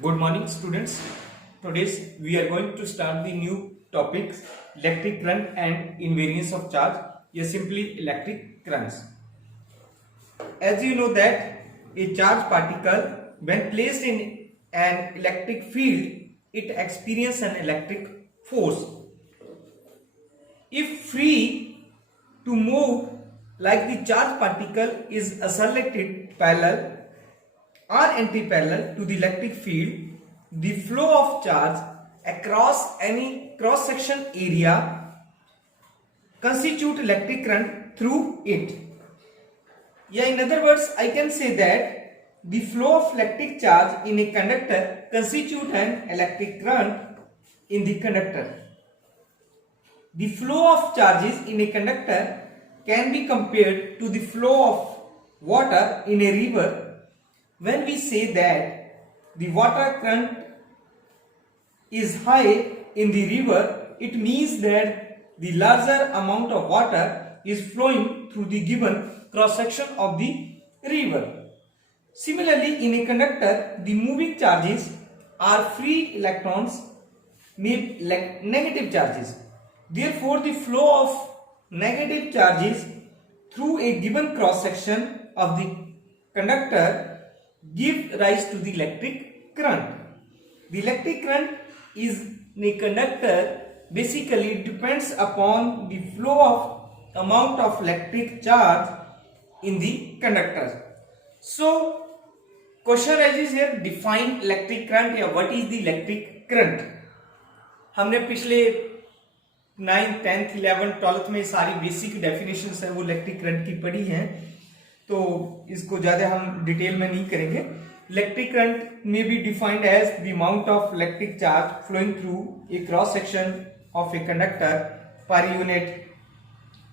Good morning, students. Today we are going to start the new topics electric current and invariance of charge. Or simply electric currents. As you know that a charged particle, when placed in an electric field, it experiences an electric force. If free to move like the charged particle is accelerated parallel or anti-parallel to the electric field, the flow of charge across any cross-section area constitute electric current through it. Yeah, in other words, I can say that the flow of electric charge in a conductor constitute an electric current in the conductor. The flow of charges in a conductor can be compared to the flow of water in a river. When we say that the water current is high in the river, it means that the larger amount of water is flowing through the given cross section of the river. Similarly, in a conductor, the moving charges are free electrons made like negative charges. Therefore, the flow of negative charges through a given cross section of the conductor give rise to the electric current. The electric current is in a conductor basically depends upon the flow of amount of electric charge in the conductor. So question arises here, define electric current या what is the electric current. हमने पिछले 9th, 10th, 11th, 12th में सारी basic definitions है वो electric current की पढ़ी हैं, तो इसको ज्यादा हम डिटेल में नहीं करेंगे. Electric current may be defined as the amount of electric charge flowing through a cross section of a conductor per unit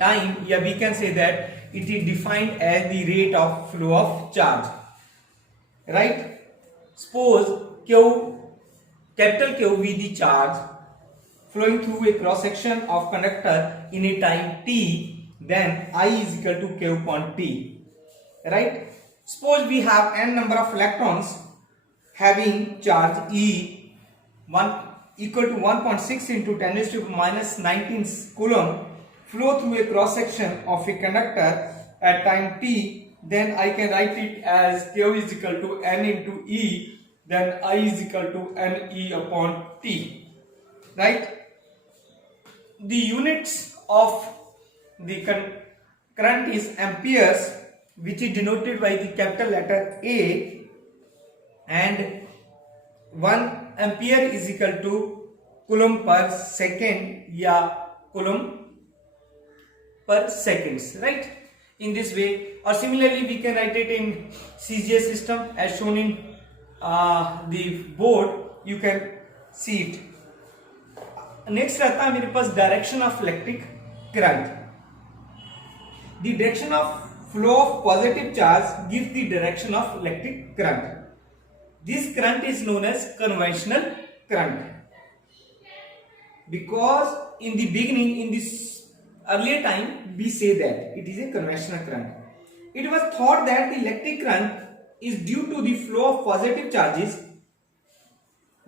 time, या we can say that it is defined as the rate of flow of charge. Right? Suppose Q, capital Q be the charge flowing through a cross section of conductor in a time t, then I is equal to Q upon t. Right? Suppose we have n number of electrons having charge E equal to 1.6 into 10 raised to minus 19 coulomb flow through a cross section of a conductor at time t, then I can write it as Q is equal to n into E, then I is equal to n E upon t. Right? The units of the current is amperes, which is denoted by the capital letter A, and 1 ampere is equal to coulomb per second या coulomb per seconds, right? In this way, or similarly we can write it in CGS system as shown in the board. You can see it. Next रहता है मेरे पास direction of electric current. The direction of flow of positive charge gives the direction of electric current. This current is known as conventional current because in the beginning, in this earlier time, we say that it is a conventional current. It was thought that the electric current is due to the flow of positive charges.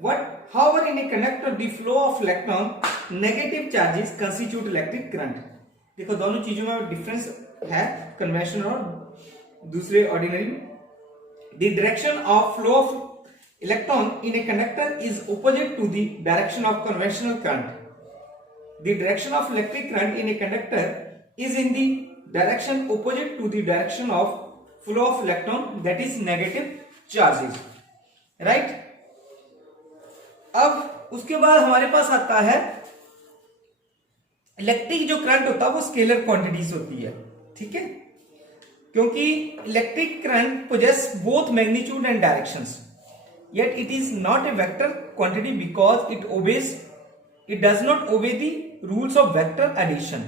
However, in a conductor, the flow of electron negative charges constitute electric current. देखो दोनों चीजों में difference है, conventional और दूसरे ordinary में. The direction of flow of electron in a conductor is opposite to the direction of conventional current. The direction of electric current in a conductor is in the direction opposite to the direction of flow of electron, that is negative charges. Right? अब उसके बाद हमारे पास आता है electric जो current होता है वो स्केलर क्वांटिटीज होती है. ठीक है, क्योंकि electric current possess both magnitude and directions, yet it is not a vector quantity because it does not obey the rules of vector addition.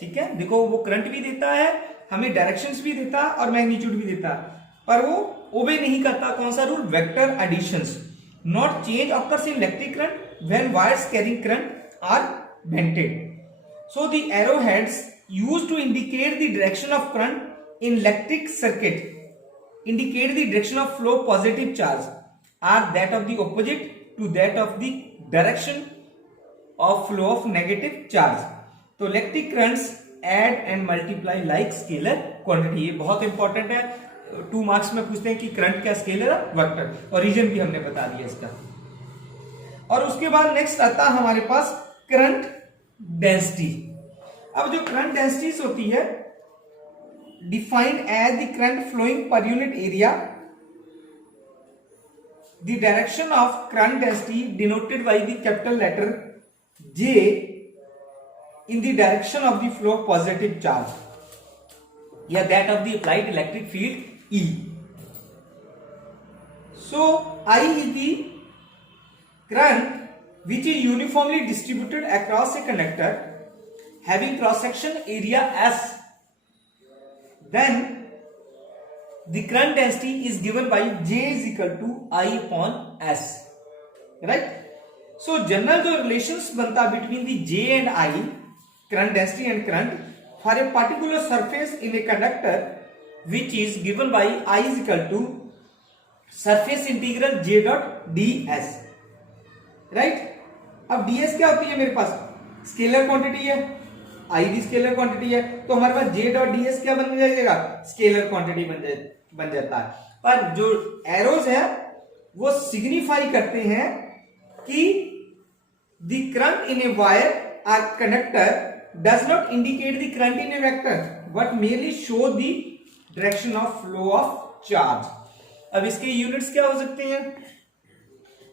ठीक है, देखो वो करंट भी देता है, हमें डायरेक्शंस भी देता है और मैग्नीट्यूड भी देता है, पर वो ओबे नहीं करता कौन सा rule? Vector additions. Not change occurs in electric current when wires carrying current are bended. So the arrowheads used to indicate the direction of current in electric circuit indicate the direction of flow positive charge are that of the opposite to that of the direction of flow of negative charge. तो electric currents add and multiply like scalar quantity, ये बहुत important है, 2 marks में पूछते हैं कि current क्या scalar है, वेक्टर, और रीजन भी हमने बता दिया इसका। और उसके बाद नेक्स्ट आता है हमारे पास करंट डेंसिटी। अब जो करंट डेंसिटीज होती है defined as the current flowing per unit area, the direction of current density denoted by the capital letter J in the direction of the flow of positive charge, या that of the applied electric field E. So I is the current which is uniformly distributed across a conductor having cross section area S. Then the current density is given by J is equal to I upon S, right? So general जो relations बनता between the J and I, current density and current, for a particular surface in a conductor which is given by I is equal to surface integral J dot ds, right? अब ds क्या होती है मेरे पास, scalar quantity है, I भी scalar quantity है, तो हमारे पास J dot ds क्या बन जाएगा, स्केलर क्वांटिटी बन जाता है। पर जो एरोज है वो सिग्निफाई करते हैं कि the current in a wire or conductor does not indicate the current in a vector but merely show the direction of flow of charge। अब इसके यूनिट्स क्या हो सकते हैं,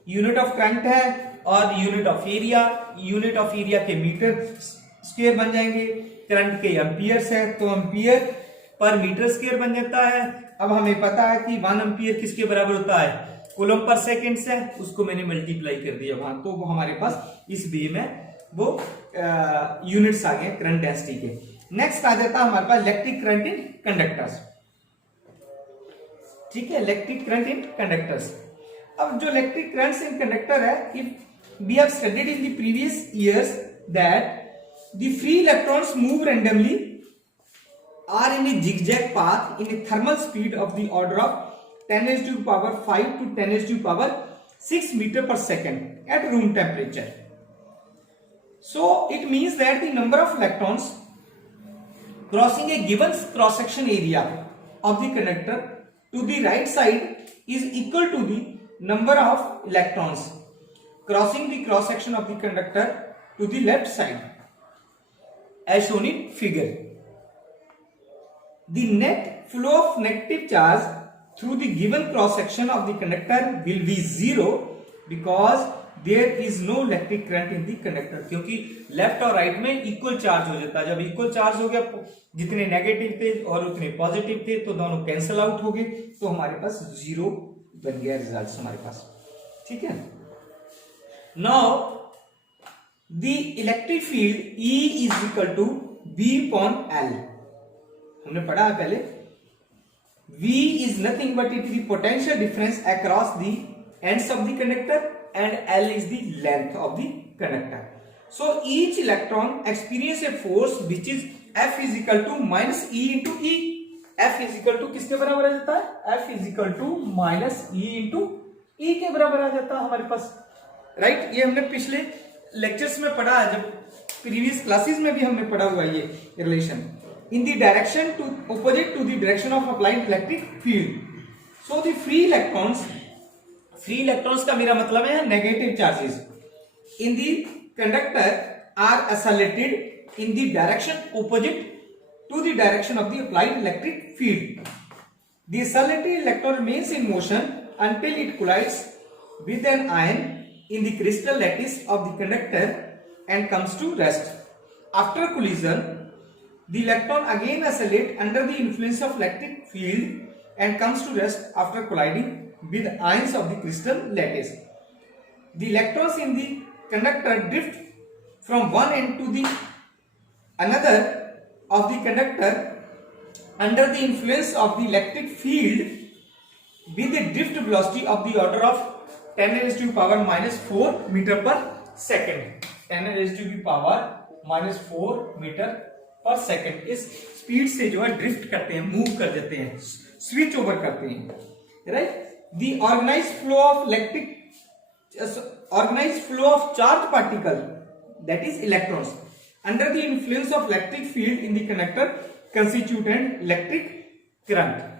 यूनिट ऑफ करंट है और unit of area, unit of area के metre square बन जाएंगे, करंट के एम्पियर्स है तो एम्पियर पर मीटर स्क्वायर बन जाता है। अब हमें पता है कि 1 एम्पियर किसके बराबर होता है, कूलम पर सेकेंड से, उसको मैंने मल्टीप्लाई कर दिया वहां, तो वो हमारे पास इस बी में वो यूनिट्स आ गए करंट डेंसिटी के। नेक्स्ट आ जाता है हमारे पास इलेक्ट्रिक करंट इन कंडक्टर्स, ठीक है, इलेक्ट्रिक करंट इन कंडक्टर्स। अब जो इलेक्ट्रिक करंट्स इन कंडक्टर है, if we have studied in the previous years that the free electrons move randomly are in a zigzag path in a thermal speed of the order of 10 raised to power 5 to 10 raised to power 6 meter per second at room temperature. So it means that the number of electrons crossing a given cross section area of the conductor to the right side is equal to the number of electrons crossing the cross section of the conductor to the left side as shown in figure. The net flow of negative charge through the given cross section of the conductor will be 0 because there is no electric current in the conductor, क्योंकि left और right में equal charge हो जाता है। जब equal charge हो गया, जितने नेगेटिव थे और उतने पॉजिटिव थे तो दोनों कैंसिल आउट हो गए, तो हमारे पास 0 बन गया रिजल्ट हमारे पास, ठीक है। Now the electric field E is equal to B upon L, हमने पढ़ा है पहले। V is nothing but it is the potential difference across the ends of the conductor and L is the length of the conductor. So each electron experience a force which is F is equal to minus E into E. F is equal to किसके बराबर आ जाता है, F is equal to minus E into E के बराबर आ जाता है हमारे पास, right. ये हमने पिछले लेक्चर्स में पढ़ा है, जब प्रीवियस क्लासेस में भी हमने पढ़ा हुआ ये relation. In the direction to opposite to the direction of applied electric field. So the free electrons का मेरा मतलब है negative charges in the conductor are accelerated in the direction opposite to the direction of the applied electric field. The accelerated electron remains in motion until it collides with an ion in the crystal lattice of the conductor and comes to rest. After collision, the electron again accelerates under the influence of electric field and comes to rest after colliding with ions of the crystal lattice. The electrons in the conductor drift from one end to the another of the conductor under the influence of the electric field with a drift velocity of the order of 10 raised to power minus 4 meter per second. 10 raised to power minus 4 meter पर second इस speed से जो है drift करते हैं, move कर देते हैं, स्विच ओवर करते हैं, right. the organized flow of charged particle, that is electrons, under the influence of electric field in the conductor constitute an electric current.